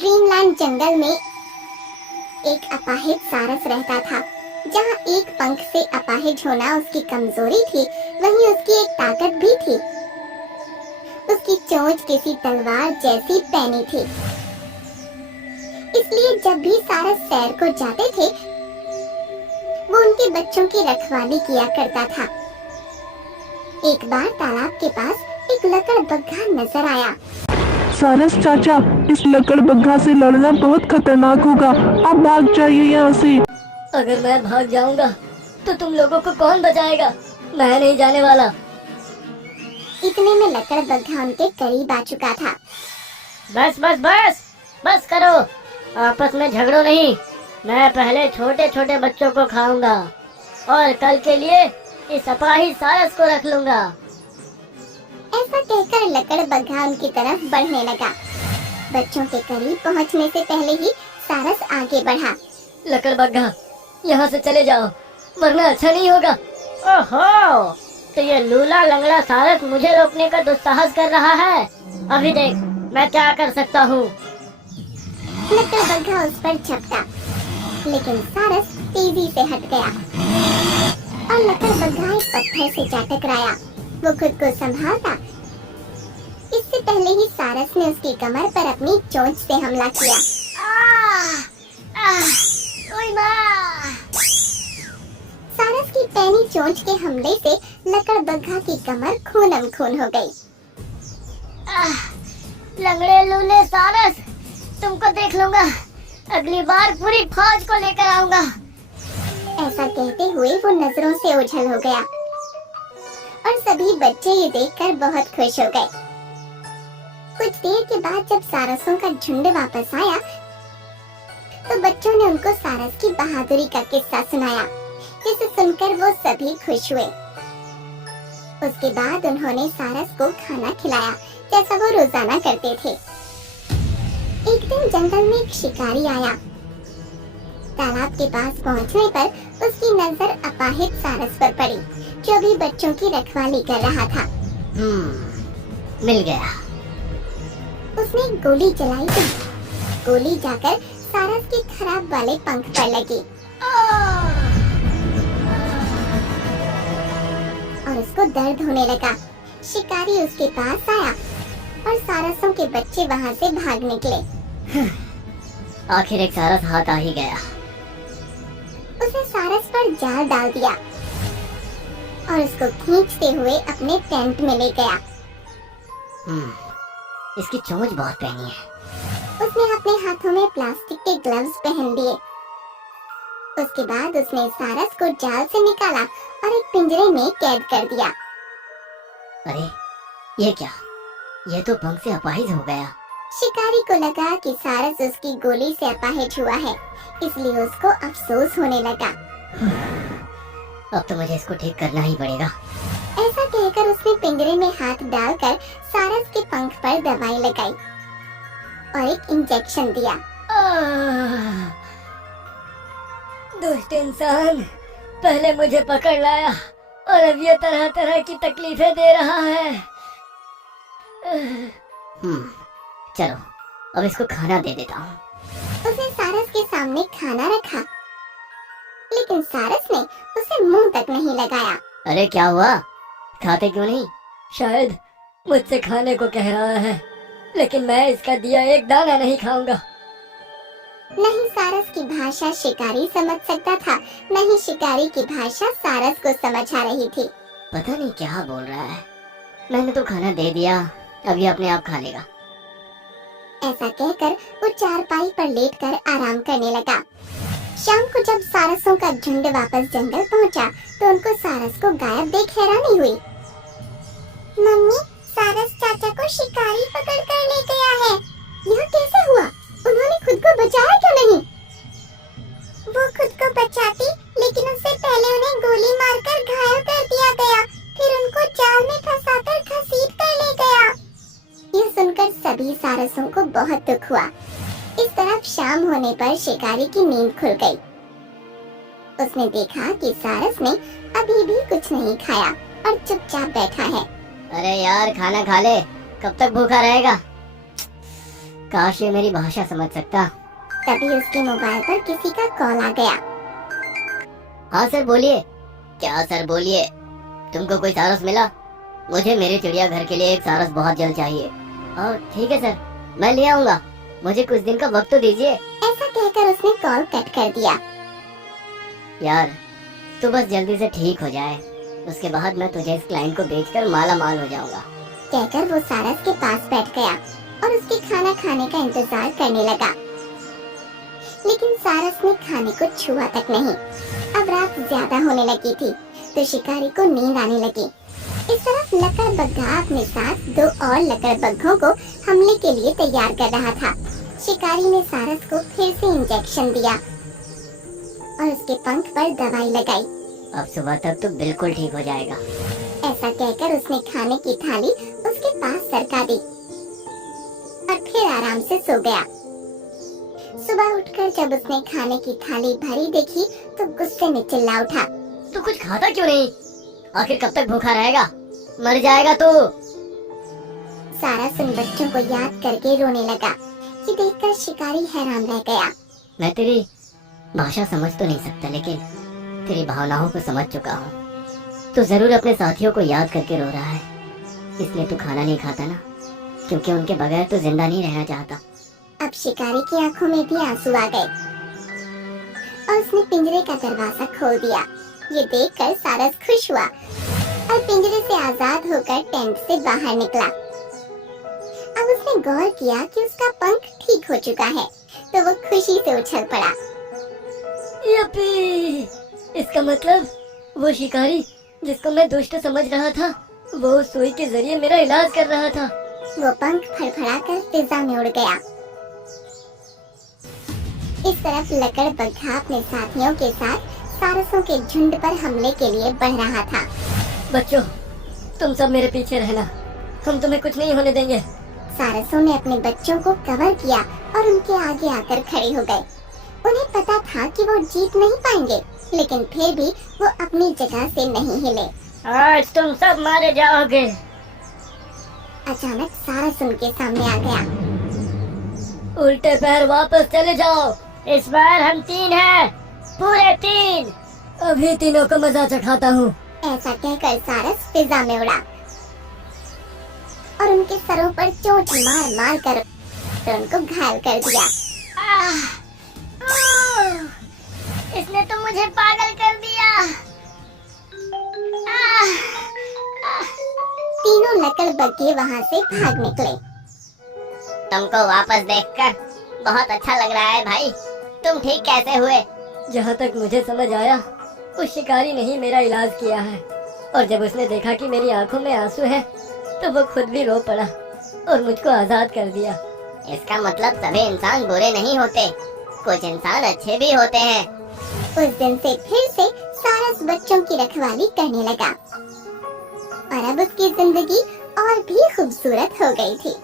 Dreamland जंगल में एक अपाहिज सारस रहता था। जहाँ एक पंख से अपाहिज होना उसकी कमजोरी थी, वहीं उसकी एक ताकत भी थी। उसकी चोंच किसी तलवार जैसी पैनी थी। इसलिए जब भी सारस सैर को जाते थे, वो उनके बच्चों की रखवाली किया करता था। एक बार तालाब के पास एक लकड़बग्घा नजर आया। सारस चाचा, इस लकड़बग्घा से लड़ना बहुत खतरनाक होगा, आप भाग जाइए यहाँ से। अगर मैं भाग जाऊंगा तो तुम लोगों को कौन बचाएगा? मैं नहीं जाने वाला। इतने में लकड़बग्घा उनके करीब आ चुका था। बस बस बस बस करो, आपस में झगड़ो नहीं। मैं पहले छोटे छोटे बच्चों को खाऊंगा और कल के लिए इस अपाहिज सारस को रख लूंगा। ऐसा कहकर लकड़बग्घा उनकी तरफ बढ़ने लगा। बच्चों के करीब पहुंचने से पहले ही सारस आगे बढ़ा। लकड़बग्घा, यहाँ से चले जाओ वरना अच्छा नहीं होगा। ओहो, तो ये लूला लंगड़ा सारस मुझे रोकने का दुस्साहस कर रहा है। अभी देख मैं क्या कर सकता हूँ। लकड़बग्घा उस पर झपटा, लेकिन सारस तेजी से हट गया और लकड़बग्घा एक पत्थर से जा टकराया। वो खुद को संभालता, इससे पहले ही सारस ने उसकी कमर पर अपनी चोंच से हमला किया। ओए माँ! सारस की पैनी चोंच के हमले से लकड़बग्घा की कमर खूनम खून हो गई। लंगड़े लूले सारस, तुमको देख लूंगा। अगली बार पूरी फौज को लेकर आऊंगा। ऐसा कहते हुए वो नजरों से ओझल हो गया और सभी बच्चे ये देखकर बहुत खुश हो गए। कुछ देर के बाद जब सारसों का झुंड वापस आया, तो बच्चों ने उनको सारस की बहादुरी का किस्सा सुनाया, जिसे सुनकर वो सभी खुश हुए। उसके बाद उन्होंने सारस को खाना खिलाया, जैसा वो रोजाना करते थे। एक दिन जंगल में एक शिकारी आया। तालाब के पास पहुंचने पर उसकी नजर अपाहिज सारस पर पड़ी, जो भी बच्चों की रखवाली कर रहा था। मिल गया। उसने एक गोली चलाई थी। गोली जाकर सारस के खराब वाले पंख पर लगी और उसको दर्द होने लगा। शिकारी उसके पास आया और सारसों के बच्चे वहाँ से भाग निकले। आखिर एक सारस हाथ आ ही गया। उसने सारस पर जाल डाल दिया और उसको खींचते हुए अपने टेंट में ले गया। इसकी चोंच बहुत पैनी है। उसने अपने हाथों में प्लास्टिक के ग्लव्स पहन लिए। उसके बाद उसने सारस को जाल से निकाला और एक पिंजरे में कैद कर दिया। अरे ये क्या? ये तो पंख से अपाहिज हो गया। शिकारी को लगा कि सारस उसकी गोली से अपाहिज हुआ है, इसलिए उसको अफसोस होने लगा। अब तो मुझे इसको ठीक करना ही पड़ेगा। ऐसा कहकर उसने पिंजरे में हाथ डालकर सारस के पंख पर दवाई लगाई और एक इंजेक्शन दिया। दुष्ट इंसान, पहले मुझे पकड़ लाया और अब ये तरह तरह की तकलीफें दे रहा है। चलो अब इसको खाना दे देता हूँ। उसने सारस के सामने खाना रखा, लेकिन सारस ने उसे मुंह तक नहीं लगाया। अरे क्या हुआ? खाते क्यों नहीं? शायद मुझसे खाने को कह रहा है, लेकिन मैं इसका दिया एक दाना नहीं खाऊंगा। नहीं सारस की भाषा शिकारी समझ सकता था, नहीं शिकारी की भाषा सारस को समझ आ रही थी। पता नहीं क्या बोल रहा है। मैंने तो खाना दे दिया, अब ये अपने आप खा लेगा। ऐसा कहकर वो चारपाई पर लेटकर आराम करने लगा। शाम को जब सारसों का झुंड वापस जंगल पहुंचा, तो उनको सारस को गायब देख हैरानी हुई। मम्मी, सारस चाचा को शिकारी पकड़ कर ले गया है। यह कैसे हुआ? उन्होंने खुद को बचाया क्यों नहीं? वो खुद को बचाती, लेकिन उससे पहले उन्हें गोली मारकर घायल कर दिया गया, फिर उनको जाल में फंसाकर घसीट कर ले गया। यह सुनकर सभी सारसों को बहुत दुख हुआ। इस तरफ शाम होने पर शिकारी की नींद खुल गई। उसने देखा कि सारस ने अभी भी कुछ नहीं खाया और चुपचाप बैठा है। अरे यार, खाना खा ले, कब तक भूखा रहेगा? काश ये मेरी भाषा समझ सकता। तभी उसके मोबाइल पर किसी का कॉल आ गया। हाँ सर बोलिए। क्या सर बोलिए, तुमको कोई सारस मिला? मुझे मेरे चिड़ियाघर के लिए एक सारस बहुत जल्द चाहिए। ठीक है सर, मैं ले आऊंगा, मुझे कुछ दिन का वक्त तो दीजिए। ऐसा कहकर उसने कॉल कट कर दिया। यार तू बस जल्दी से ठीक हो जाए, उसके बाद मैं तुझे इस क्लाइंट को बेचकर माला माल हो जाऊंगा। कहकर वो सारस के पास बैठ गया और उसके खाना खाने का इंतजार करने लगा। लेकिन सारस ने खाने को छुआ तक नहीं। अब रात ज्यादा होने लगी थी तो शिकारी को नींद आने लगी। इस तरफ लकड़बग्घा अपने साथ 2 और लकड़बग्घों को हमले के लिए तैयार कर रहा था। शिकारी ने सारस को फिर से इंजेक्शन दिया और उसके पंख पर दवाई लगाई। अब सुबह तक तो बिल्कुल ठीक हो जाएगा। ऐसा कहकर उसने खाने की थाली उसके पास सरका दी और फिर आराम से सो गया। सुबह उठकर जब उसने खाने की थाली भरी देखी तो गुस्से में चिल्ला उठा। तू कुछ खाता क्यों नहीं? आखिर कब तक भूखा रहेगा? मर जाएगा तू। सारस उन बच्चों को याद करके रोने लगा। ये देखकर शिकारी हैरान रह गया। मैं तेरी भाषा समझ तो नहीं सकता, लेकिन तेरी भावनाओं को समझ चुका हूँ। तू जरूर अपने साथियों को याद करके रो रहा है, इसलिए तू खाना नहीं खाता ना, क्योंकि उनके बगैर तू जिंदा नहीं रहना चाहता। अब शिकारी की आंखों में भी आंसू आ गए और उसने पिंजरे का दरवाजा खोल दिया। ये देखकर सारस खुश हुआ और पिंजरे से आजाद होकर टेंट से बाहर निकला। अब उसने गौर किया कि उसका पंख ठीक हो चुका है तो वो खुशी से उछल पड़ा। यप्पी! इसका मतलब वो शिकारी जिसको मैं दुष्ट समझ रहा था, वो उस सुई के जरिए मेरा इलाज कर रहा था। वो पंख फड़फड़ाकर फिजा में उड़ गया। इस तरफ लकड़बग्घा अपने साथियों के साथ सारसों के झुंड पर हमले के लिए बढ़ रहा था। बच्चों, तुम सब मेरे पीछे रहना, हम तुम्हें कुछ नहीं होने देंगे। सारसों ने अपने बच्चों को कवर किया और उनके आगे आकर खड़े हो गए। उन्हें पता था कि वो जीत नहीं पाएंगे, लेकिन फिर भी वो अपनी जगह से नहीं हिले। आज तुम सब मारे जाओगे। अचानक सारस उनके सामने आ गया। उल्टे पैर वापस चले जाओ, इस बार हम 3 हैं, पूरे 3। अभी तीनों को मजा चखाता हूँ। ऐसा कहकर सारस फिजा में उड़ा और उनके सरों पर चोट मार मार कर उनको घायल कर दिया। इसने तो मुझे पागल कर दिया। तीनों लकड़बग्घे वहाँ से भाग निकले। तुमको वापस देखकर बहुत अच्छा लग रहा है भाई, तुम ठीक कैसे हुए? जहाँ तक मुझे समझ आया, उस शिकारी ने ही मेरा इलाज किया है, और जब उसने देखा कि मेरी आंखों में आंसू है तो वो खुद भी रो पड़ा और मुझको आजाद कर दिया। इसका मतलब सभी इंसान बुरे नहीं होते, कुछ इंसान अच्छे भी होते हैं। उस दिन से फिर से सारस बच्चों की रखवाली करने लगा और अब उसकी जिंदगी और भी खूबसूरत हो गई थी।